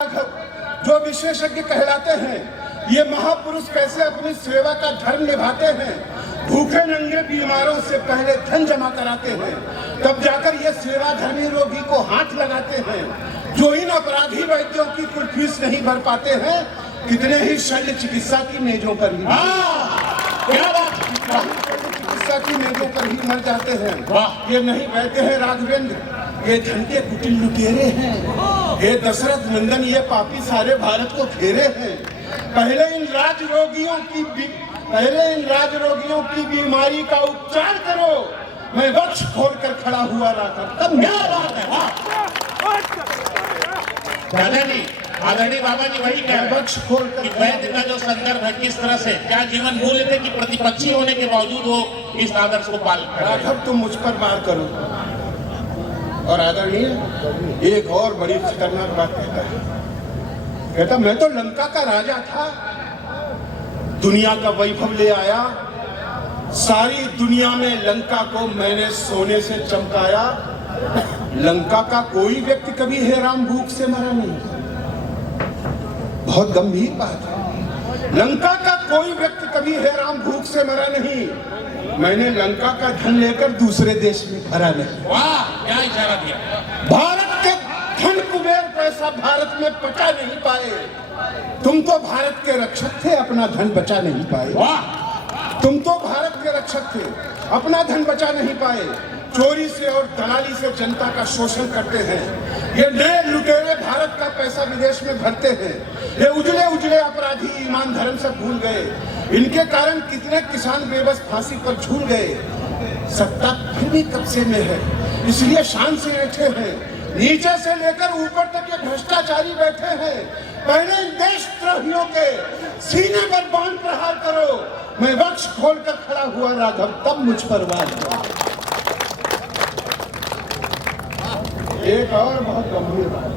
जो विशेषज्ञ कहलाते हैं, ये महापुरुष कैसे अपनी सेवा का धर्म निभाते हैं। भूखे नंगे बीमारों से पहले धन जमा कराते हैं, तब जाकर ये सेवा धर्मी रोगी को हाथ लगाते हैं। जो इन अपराधी वैद्यों की कुल फीस नहीं भर पाते हैं, कितने ही शल्य चिकित्सा की मेजों पर ही चिकित्सा की मेजों पर ही मर जाते हैं। ये नहीं वैद्य है राघवेंद्र, ये धन के कुटिल लुटेरे हैं। ये दशरथ नंदन, ये पापी सारे भारत को घेरे हैं। पहले इन राजरोगियों की बीमारी का उपचार करो। मैं वक्ष खोलकर खड़ा हुआ रहा, तब क्या बात है। दादाजी, आदरणीय बाबा जी वही कह रहे वक्ष खोलकर वैद्य का जो संदर्भ है, किस तरह से क्या जीवन मूल्य थे कि प्रतिपक्षी होने के बावजूद वो इस आदर्श को पालन कर रहे हैं। राघव, तुम मुझ पर वार करो। और आदरणीय एक और बड़ी खतरनाक बात कहता, मैं तो लंका का राजा था, दुनिया का वैभव ले आया, सारी दुनिया में लंका को मैंने सोने से चमकाया। लंका का कोई व्यक्ति कभी हेराम भूख से मरा नहीं। बहुत गंभीर बात है। लंका का कोई व्यक्ति कभी हेराम भूख से मरा नहीं। मैंने लंका का धन लेकर दूसरे देश में भरा नहीं। वाह, क्या इशारा दिया। भारत के धन कुबेर पैसा भारत में बचा नहीं पाए। तुम तो भारत के रक्षक थे, अपना धन बचा नहीं पाए। वाह, तुम तो भारत के रक्षक थे, अपना धन बचा नहीं पाए। चोरी से और दलाली से जनता का शोषण करते हैं। ये नए लुटेरे भारत का पैसा विदेश में भरते हैं। ये उजले उजले अपराधी ईमान धर्म से भूल गए। इनके कारण कितने किसान बेबस फांसी पर झूल गए। सत्ता फिर भी कब्जे में है, इसलिए शान से बैठे हैं। नीचे से लेकर ऊपर तक ये भ्रष्टाचारी बैठे हैं। पहले इन देशद्रोहियों के सीने पर बाण प्रहार करो। मैं वक्ष खोलकर खड़ा हुआ राघव, तब मुझ पर वार करो। एक और बहुत गंभीर बात,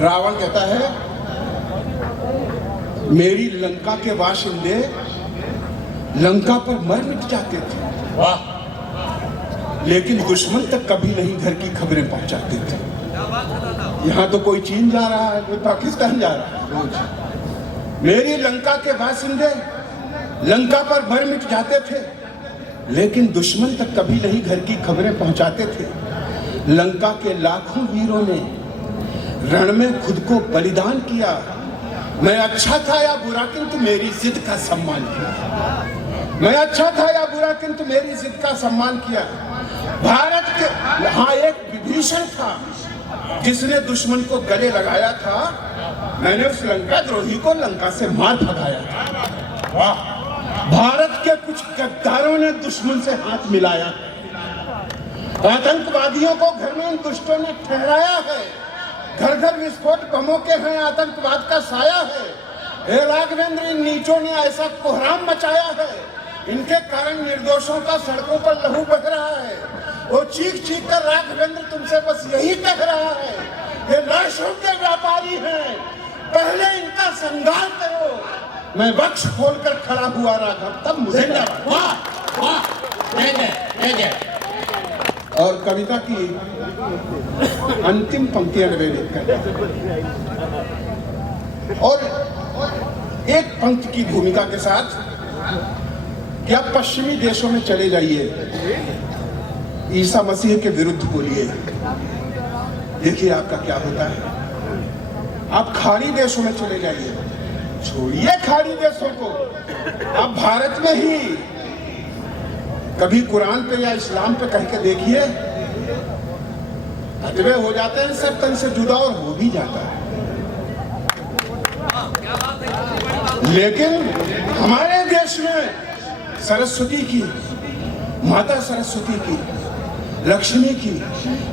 रावण कहता है मेरी लंका के बाशिंदे लंका पर मर मिट जाते थे, लेकिन दुश्मन तक कभी नहीं घर की खबरें पहुंचाते थे। यहाँ तो कोई चीन जा रहा है, कोई पाकिस्तान जा रहा है रोज। मेरी लंका के बाशिंदे लंका पर मर मिट जाते थे, लेकिन दुश्मन तक कभी नहीं घर की खबरें पहुंचाते थे। लंका के लाखों वीरों ने रण में खुद को बलिदान किया। मैं अच्छा था या बुरा, किंतु मेरी जिद का सम्मान किया। मैं अच्छा था या बुरा, किंतु मेरी जिद का सम्मान किया। भारत के यहाँ एक विभीषण था, जिसने दुश्मन को गले लगाया था। मैंने उस लंका द्रोही को लंका से मार भगाया था। वाह, भारत के कुछ गद्दारों ने दुश्मन से हाथ मिलाया। आतंकवादियों को घर में इन दुष्टों ने ठहराया है। घर घर विस्फोट बमों के हैं, आतंकवाद का साया है। हे राघवेंद्र, इन नीचों ने ऐसा कोहराम मचाया है, इनके कारण निर्दोषों का सड़कों पर लहू बह रहा है। वो चीख चीख कर राघवेंद्र तुमसे बस यही कह रहा है, ये लाशों के व्यापारी हैं, पहले इनका संहार करो। मैं वक्ष खोलकर खड़ा हुआ राघव, तब मुझे और कविता की अंतिम पंक्तियां और एक पंक्ति की भूमिका के साथ कि आप पश्चिमी देशों में चले जाइए, ईसा मसीह के विरुद्ध बोलिए, देखिए आपका क्या होता है। आप खाड़ी देशों में चले जाइए, छोड़िए खाड़ी देशों को, आप भारत में ही कभी कुरान पे या इस्लाम पे कह के देखिए, फतवे हो जाते हैं, सब तन से जुदा और हो भी जाता है। लेकिन हमारे देश में सरस्वती की, माता सरस्वती की, लक्ष्मी की,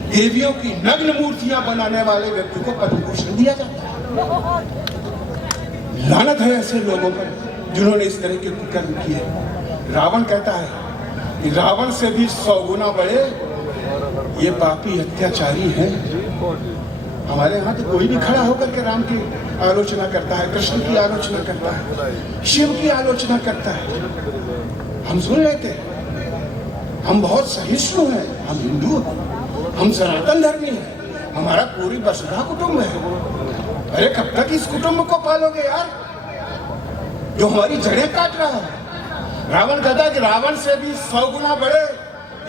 देवियों की नग्न मूर्तियां बनाने वाले व्यक्ति को पद्म भूषण दिया जाता है। लानत है ऐसे लोगों पर जिन्होंने इस तरह के कुकर्म किए। रावण कहता है कि रावण से भी 100 गुना बड़े ये पापी अत्याचारी हैं। हमारे यहाँ तो कोई भी खड़ा होकर के राम की आलोचना करता है, कृष्ण की आलोचना करता है, शिव की आलोचना करता है। हम सुन लेते हैं, हम बहुत सहिष्णु हैं, हम हिंदू हैं, हम सनातन धर्मी हैं, हमारा पूरी वसुधा कुटुंब है। अरे कब तक इस कुटुंब को पालोगे यार, जो हमारी जड़ें काट रहा है? रावण कहता कि रावण से भी 100 गुना बड़े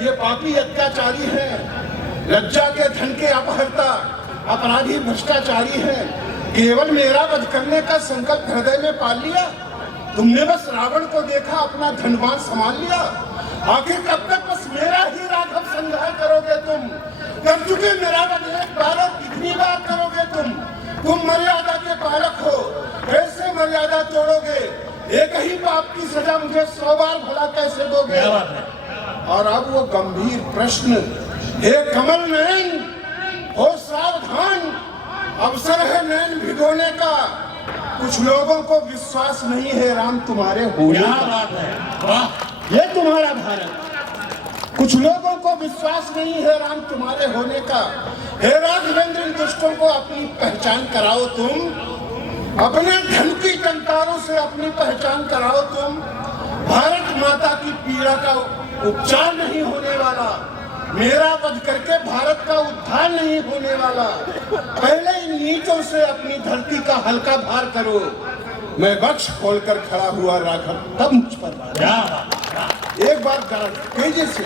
ये पापी अत्याचारी हैं, लज्जा के धन के अपहर्ता, अपराधी भ्रष्टाचारी हैं। केवल मेरा वध करने का संकल्प हृदय में पाल लिया, तुमने बस रावण को देखा, अपना धनवान संभाल लिया। आखिर कब तक बस मेरा ही राघव संहार करोगे तुम? कर चुके मेरा वध एक बार, कितनी बार करोगे तुम मर्यादा के पालक हो, कैसे मर्यादा तोड़ोगे? एक ही पाप की सजा मुझे 100 बार भला कैसे दोगे? और अब वो गंभीर प्रश्न, हे कमल नयन, हो सावधान, अवसर है नैन भिगोने का। कुछ लोगों को विश्वास नहीं है राम तुम्हारे होने का। ये तुम्हारा भारत। कुछ लोगों को विश्वास नहीं है राम तुम्हारे होने का। हे राघवेंद्र, इन दुष्टों को अपनी पहचान कराओ तुम, अपने धन की टंकारों से अपनी पहचान कराओ तुम। भारत माता की पीड़ा का उपचार नहीं होने वाला, मेरा वध करके भारत का उद्धार नहीं होने वाला। पहले इन नीचों से अपनी धरती का हल्का भार करो। मैं वक्ष खोलकर खड़ा हुआ राघव, तब मुझ पर मारो। एक बार तेजी से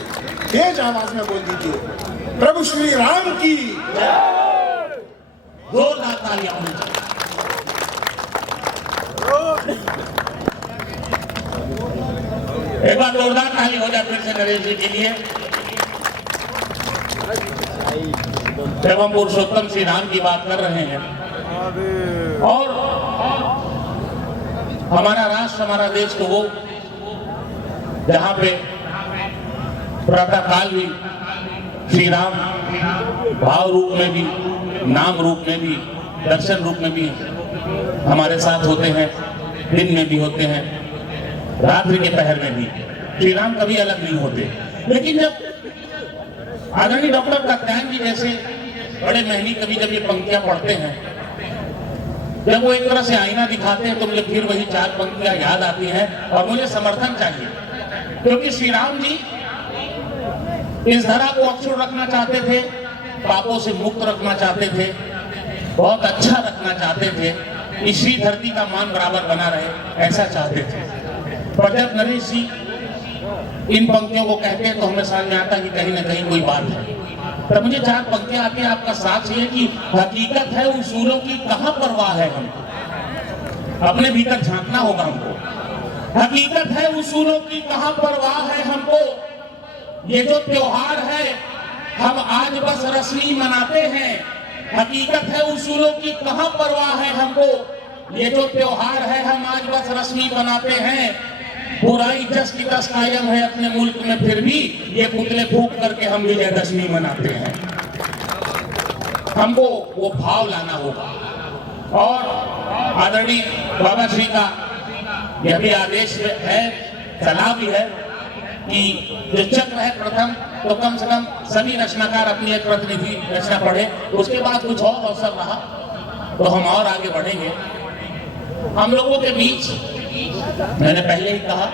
तेज आवाज में बोल दीजिए, प्रभु श्री राम की जोरदार तालियां होनी चाहिए। एक बार जोरदार ताली हो जाए फिर से नरेश जी के लिए। जब हम पुरुषोत्तम श्री राम की बात कर रहे हैं और हमारा राष्ट्र, हमारा देश तो वो जहां पे प्रातः काल भी श्री राम भाव रूप में भी, नाम रूप में भी, दर्शन रूप में भी हमारे साथ होते हैं, दिन में भी होते हैं, रात्रि के पहर में भी। श्री राम कभी अलग नहीं होते। लेकिन जब आदरणीय डॉक्टर कात्यायन जी जैसे बड़े महनी कवि जब ये पंक्तियां पढ़ते हैं, जब वो एक तरह से आईना दिखाते हैं तो मुझे फिर वही 4 पंक्तियां याद आती हैं और मुझे समर्थन चाहिए, क्योंकि श्री राम जी इस धरा को अक्षुण रखना चाहते थे, पापों से मुक्त रखना चाहते थे, बहुत अच्छा रखना चाहते थे, इसी धरती का मान बराबर बना रहे, ऐसा चाहते थे। पर जब नरेश जी इन पंक्तियों को कहते हैं तो हमें समझ में आता है कि कहीं ना कहीं कोई बात है। तो मुझे 4 पंक्तियां आती हैं, आपका साथ ये कि हकीकत है उसूलों की कहां परवाह है, हमको अपने भीतर झांकना होगा हमको। हकीकत है उसूलों की कहां परवाह है हमको, ये जो त्योहार है हम आज बस रस्मी मनाते हैं। हकीकत है उसूलों की कहां परवाह है हमको, ये जो त्योहार है हम आज बस रस्मी बनाते हैं। बुराई 10 की 10 कायम है अपने मुल्क में, फिर भी ये पुतले फूंक करके हम विजयदशमी मनाते हैं। हमको वो भाव लाना होगा। और आदरणीय बाबा श्री का यह भी आदेश है, सलाह भी है कि जो चक्र है प्रथम तो कम से कम सभी रचनाकार अपनी एक प्रतिनिधि रचना पढ़े, उसके बाद कुछ और अवसर रहा तो हम और आगे बढ़ेंगे। हम लोगों के बीच मैंने पहले ही कहा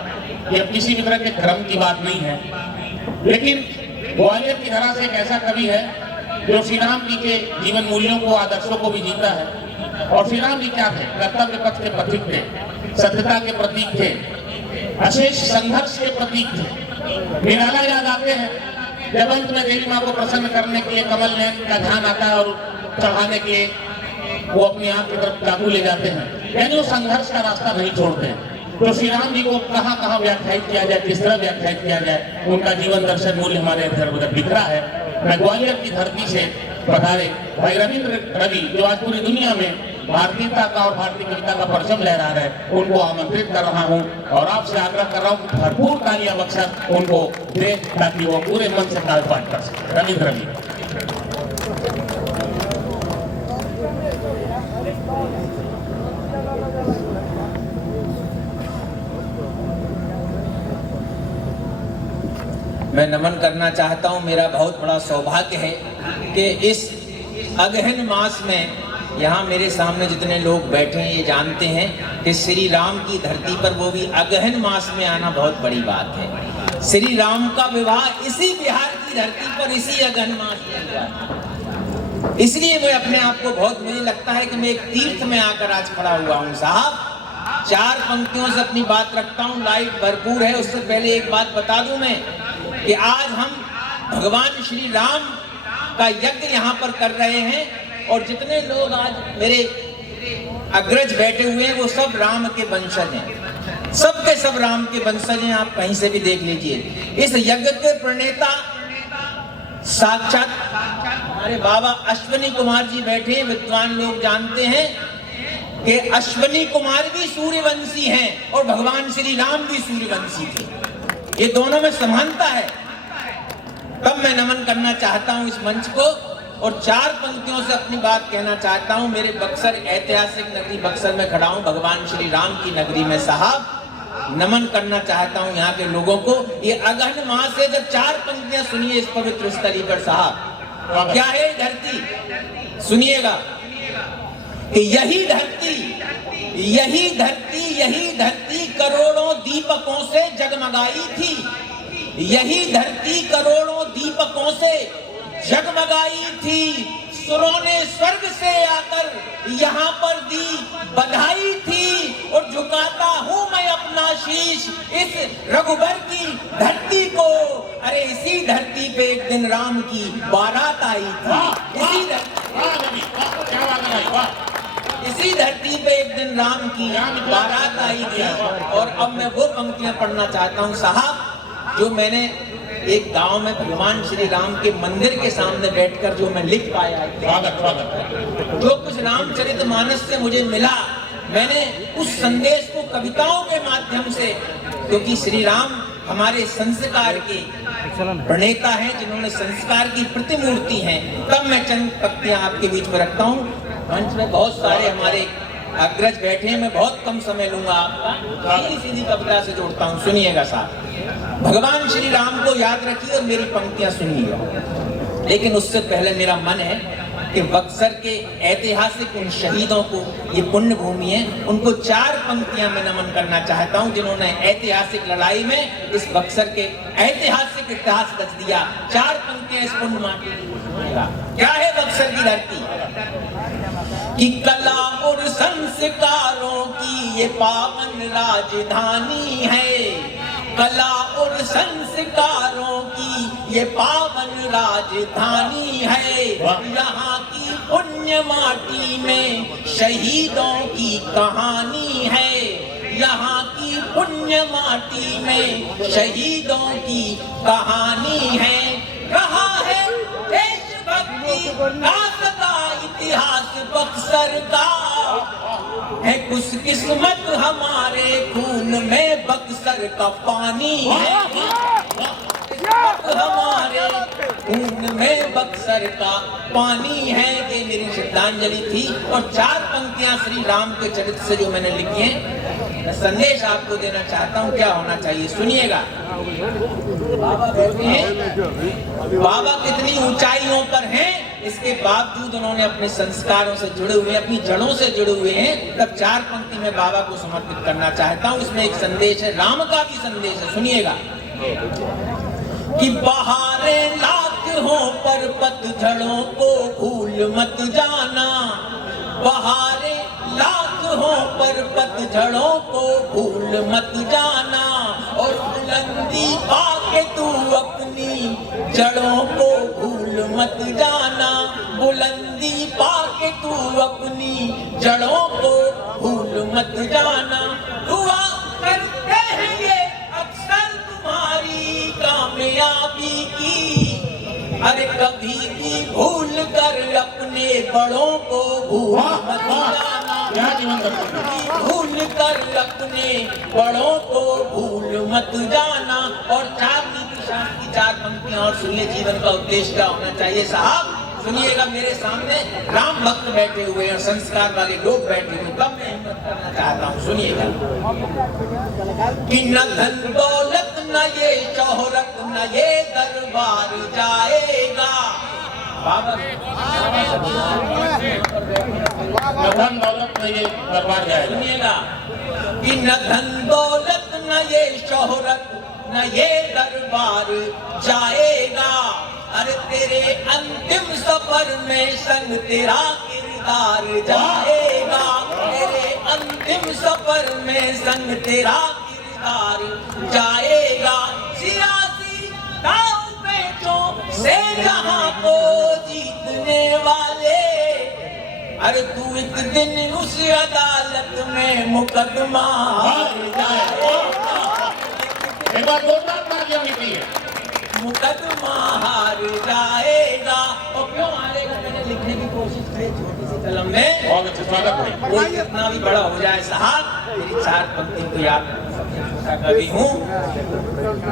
कि अब किसी भी तरह के क्रम की बात नहीं है, लेकिन ग्वालियर की धरा से एक ऐसा कवि है जो श्री राम जी के जीवन मूल्यों को, आदर्शों को भी जीता है। और श्री राम जी क्या थे? कर्तव्य पथ के प्रतीक थे, सत्यता के प्रतीक थे, अशेष संघर्ष के प्रतीक थे। निराला याद आते हैं जब अंत में देवी माँ को प्रसन्न करने के लिए कमल नयन का ध्यान आता है और चढ़ाने के लिए वो अपनी आंख की तरफ चाकू ले जाते हैं, यानी वो संघर्ष का रास्ता नहीं छोड़ते हैं। तो श्री राम जी को कहाँ कहाँ व्याख्यायित किया जाए, किस तरह व्याख्यायित किया जाए, उनका जीवन दर्शन मूल्य हमारे अंदर बिखरा है। मैं ग्वालियर की धरती से पधारे भाई रविंद्र रवि, जो आज पूरी दुनिया में भारतीयता का और भारतीय कविता का परचम लहरा रहे हैं, उनको आमंत्रित कर रहा हूँ और आपसे आग्रह कर रहा हूँ कि भरपूर तालियां बख्शा उनको दे ताकि वो पूरे मन से काव्य पाठ कर सके। रविंद्र रवि। मैं नमन करना चाहता हूँ। मेरा बहुत बड़ा सौभाग्य है कि इस अगहन मास में यहाँ मेरे सामने जितने लोग बैठे हैं ये जानते हैं कि श्री राम की धरती पर, वो भी अगहन मास में आना बहुत बड़ी बात है। श्री राम का विवाह इसी बिहार की धरती पर इसी अगहन मास में हुआ। इसलिए मैं अपने आप को बहुत, मुझे लगता है कि मैं एक तीर्थ में आकर आज खड़ा हुआ हूँ साहब। 4 पंक्तियों से अपनी बात रखता हूँ, लाइट भरपूर है। उससे पहले एक बात बता दूं मैं कि आज हम भगवान श्री राम का यज्ञ यहाँ पर कर रहे हैं और जितने लोग आज मेरे अग्रज बैठे हुए हैं वो सब राम के वंशज हैं, सब के सब राम के वंशज हैं। आप कहीं से भी देख लीजिए। इस यज्ञ के प्रणेता साक्षात हमारे बाबा अश्वनी कुमार जी बैठे हैं। विद्वान लोग जानते हैं कि अश्वनी कुमार भी सूर्यवंशी हैं और भगवान श्री राम भी सूर्यवंशी थे। ये दोनों में समानता है। तब मैं नमन करना चाहता हूं इस मंच को और 4 पंक्तियों से अपनी बात कहना चाहता हूं। मेरे बक्सर, ऐतिहासिक नगरी बक्सर में खड़ा हूं, भगवान श्री राम की नगरी में साहब नमन करना चाहता हूं यहाँ के लोगों को। ये अगहन मास है, जब 4 पंक्तियां सुनिए इस पवित्र स्थली पर साहब। क्या है धरती, सुनिएगा कि यही धरती करोड़ों दीपकों से जगमगाई थी। यही धरती करोड़ों दीपकों से जगमगाई थी। सुरों ने स्वर्ग से आकर यहाँ पर दी बधाई थी और झुकाता हूँ मैं अपना शीश इस रघुबर की धरती को। अरे इसी धरती पे एक दिन राम की बारात आई थी। इसी धरती पे एक दिन राम की बारात आई थी। और अब मैं वो पंक्तियां पढ़ना चाहता हूँ साहब जो मैंने एक गांव में भगवान श्री राम के मंदिर के सामने बैठकर जो मैं लिख पाया। जो कुछ रामचरितमानस से मुझे मिला, मैंने उस संदेश को कविताओं के माध्यम से, क्योंकि श्री राम हमारे संस्कार के प्रणेता हैं, जिन्होंने संस्कार की प्रतिमूर्ति हैं, तब मैं चंद पंक्तियां आपके बीच में रखता हूँ। मंच में बहुत सारे हमारे अग्रज बैठे हैं, मैं बहुत कम समय लूंगा आपका। सीधी कविता से जोड़ता हूँ, सुनिएगा साहब। भगवान श्री राम को याद रखिए और मेरी पंक्तियां सुनिएगा। लेकिन उससे पहले मेरा मन है कि बक्सर के ऐतिहासिक उन शहीदों को, ये पुण्य भूमि है, उनको 4 पंक्तियां मैं नमन करना चाहता हूं जिन्होंने ऐतिहासिक लड़ाई में इस बक्सर के ऐतिहासिक इतिहास रच दिया। 4 पंक्तियां इस पुण्य माटी की। क्या है बक्सर की धरती कि कला और संस्कारों की ये पावन राजधानी है। कला और संस्कारों की ये पावन राजधानी है। यहाँ की पुण्य माटी में शहीदों की कहानी है। यहाँ की पुण्य माटी में शहीदों की कहानी है। रहा है देशभक्ति का सदा इतिहास बक्सर का है। खुशकिस्मत हमारे खून में बक्सर का पानी है। हमारे खून में बक्सर का पानी है। ये मेरी श्रद्धांजलि थी और 4 पंक्तियां श्री राम के चरित्र से जो मैंने लिखी हैं, मैं संदेश आपको देना चाहता हूँ क्या होना चाहिए। सुनिएगा। बाबा बैठे हैं, बाबा कितनी ऊंचाइयों पर हैं, इसके बावजूद उन्होंने अपने संस्कारों से जुड़े हुए, अपनी जड़ों से जुड़े हुए हैं। तब 4 पंक्ति में बाबा को समर्पित करना चाहता हूँ। इसमें एक संदेश है, राम का भी संदेश है, सुनिएगा कि बहारें लाख हो पर पतझड़ों को भूल मत जाना। बहारें लाख हो पर पतझड़ों को भूल मत जाना। और बुलंदी पाके तू अपनी जड़ों को भूल मत जाना। बुलंदी पाके तू अपनी जड़ों को भूल मत जाना। दुआ करते हैं ये अक्सर तुम्हारी कामयाबी की। अरे कभी भी भूल कर अपने बड़ों को भूल मत जाना। भूल कर अपने बड़ों को भूल मत जाना। और 4 नीति शास्त्र की 4 पंक्तियां और सुनिए जीवन का उद्देश्य क्या होना चाहिए साहब। सुनिएगा, मेरे सामने राम भक्त बैठे हुए हैं, संस्कार वाले लोग बैठे हुए, तब मैं हिम्मत करना चाहता हूँ। सुनिएगा कि न धन दौलत न ये शोहरत न ये दरबार जाएगा। बाबा धन दौलत में ये दरबार जाएगा। सुनिएगा कि न धन दौलत न ये शोहरत न ये दरबार जाएगा। अरे तेरे अंतिम सफर में संग तेरा किरदार जाएगा, तेरे अंतिम सफर में संग तेरा किरदार जाएगा। सियासी दांव पेचों से जहां को जीतने वाले, अरे तू एक दिन उस अदालत में मुकदमा हार जाएगा, एक बार जोरदार तालियां लीजिए। मुकदमा हार जाएगा। और क्यों हारेगा? मैंने लिखने की कोशिश की छोटी सी कलम में, बहुत अच्छा स्वागत है। कोई कितना भी बड़ा हो जाए साहब, मेरी 4 पंक्ति तो याद कवि हूँ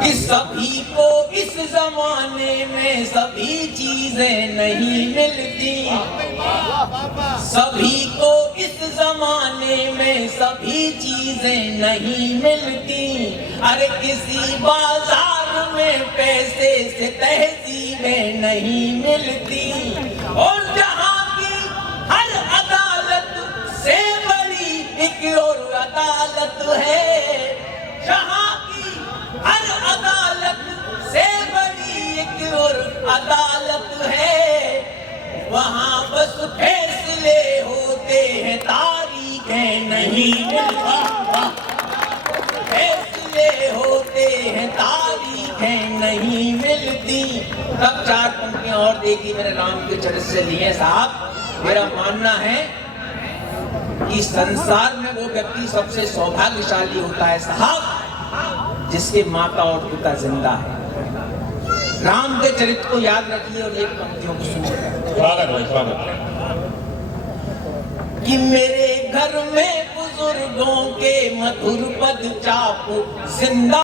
कि सभी को इस जमाने में सभी चीजें नहीं मिलती, सभी को इस जमाने में सभी चीजें नहीं मिलती। अरे किसी बाजार में पैसे से तहजीबें नहीं मिलती, और जहाँ की हर अदालत से बड़ी एक और अदालत है, जहाँ की हर अदालत से बड़ी एक और अदालत है, वहाँ बस फैसले होते हैं, तारीखें नहीं मिलती, फैसले होते हैं, तारीखें नहीं मिलती। तब 4 पंक्तियां और देखी मेरे राम के चरित्र से लिए साहब। मेरा मानना है कि संसार में वो व्यक्ति सबसे सौभाग्यशाली होता है साहब जिसके माता और पिता जिंदा है। राम के चरित्र को याद रखिए और एक पंक्तियों को सुनिए। स्वागत है, स्वागत है। कि मेरे घर में बुजुर्गों के मधुर पद चाप जिंदा